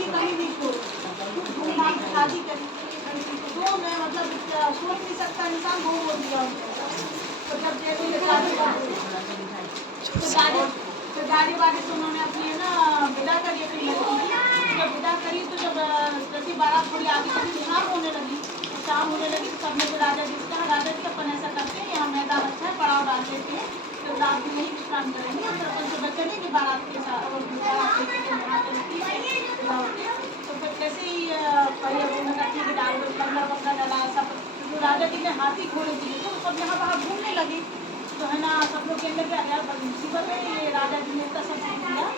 की कमी नहीं छोड़ी, खूब धूमधाम से शादी करी। तो मैं मतलब सोच नहीं सकता इंसान वो दिया उनको। तो जब जैसे तो गाड़ी वाड़ी से उन्होंने अपनी है ना विदा करी अपनी लड़की की। जब विदा करी तो जब जैसी बारात थोड़ी आगे चली शाम होने लगी, शाम होने लगी तो सबने तो राजा जी से कहा, राजा जी अपन ऐसा करते हैं यहाँ मैदान अच्छा है, पड़ाव डाल देते हैं, तो रात में नहीं विश्राम करेंगे, और अपन सुबह चलेंगे बारात के साथ और तो फिर कैसे ही पहले उन्होंने कहा कि डाल दो बंगला बंगला डाला सब। जो राजा जी ने हाथी घोड़े दिए तो सब यहाँ वहाँ घूमने लगे। तो है ना सब लोग कहने लगे यार बड़ी मुसीबत है, ये राजा जी ने इतना सब दिया,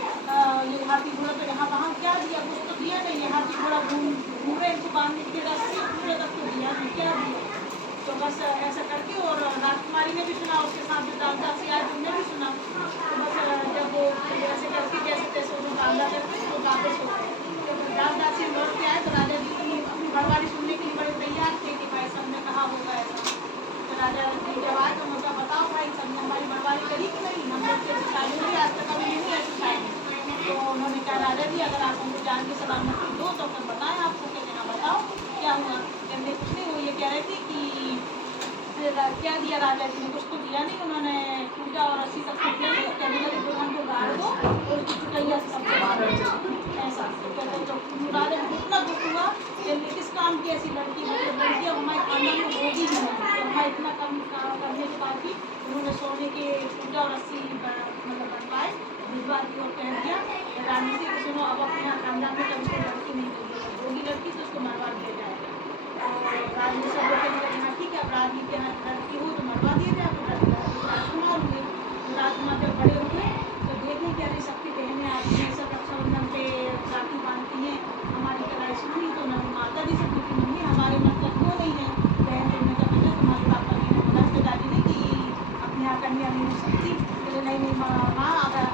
ये हाथी घोड़ा तो यहाँ वहाँ क्या दिया, कुछ तो दिया नहीं है, हाथी घोड़ा घूम घूमे इनको बांधने के रास्ते पूरे तक तो दिया नहीं, क्या दिया। तो बस ऐसा करके और राजकुमारी ने भी सुना, उसके साथ जो दामदासी आए उन्होंने भी सुना। तो बस जब वो ऐसे करके जैसे तैसे उन्होंने बांधा करके वो वापस हो गए। जब दामदासी लौट के आए तो राजा जी तो अपनी घरवाली सुनने के लिए बड़े तैयार थे कि भाई सबने कहा होगा ऐसा। तो राजा जी जब आए तो उनका बताओ भाई सबने हमारी घरवाली करी कि नहीं, हम लोग जैसे शादी हुई आज तक कभी नहीं ऐसी शादी। तो उन्होंने कहा राजा जी अगर आप हमको जान के सलामती दो तो फिर बताएं आपको कि हाँ बताओ क्या हुआ। कहने कुछ नहीं, वो ये कह रहे थे कि क्या दिया राजा जी ने, कुछ तो दिया नहीं, उन्होंने पूजा और रस्सी सब कुछ दिया नहीं, कहने लगे दुल्हन को गाड़ दो और उसकी चुटैया सब ऐसा। तो कहते तो राजा को इतना दुख हुआ कि किस काम की ऐसी लड़की, मतलब लड़की अब हमारे खानदान में होगी ही नहीं, तो हमारे इतना कम काम करने के बाद भी उन्होंने सोने के पूजा और रस्सी मतलब बनवाए भिजवा दी और कह दिया रानी से कि सुनो अब अपने यहाँ खानदान में कभी कोई लड़की नहीं होगी लड़की तो उसको मरवा दिया जाएगा। और राजनी सब लोग कहने लगे हाँ ठीक है, अब राजनी के यहाँ लड़की हो तो मरवा दिया जाए, तो राजकुमार हुए। राजकुमार जब बड़े हुए तो देखें कि अरे सबकी बहनें आती हैं, सब रक्षाबंधन पे राखी बांधती हैं, हमारी कलाई सुनी तो उन्होंने माता जी से पूछी मम्मी हमारे मतलब क्यों नहीं है बहन, तो उन्होंने कहा बेटा तुम्हारे पापा ने बोला पिताजी ने कि अपने यहाँ कन्या नहीं हो सकती। नहीं नहीं माँ अगर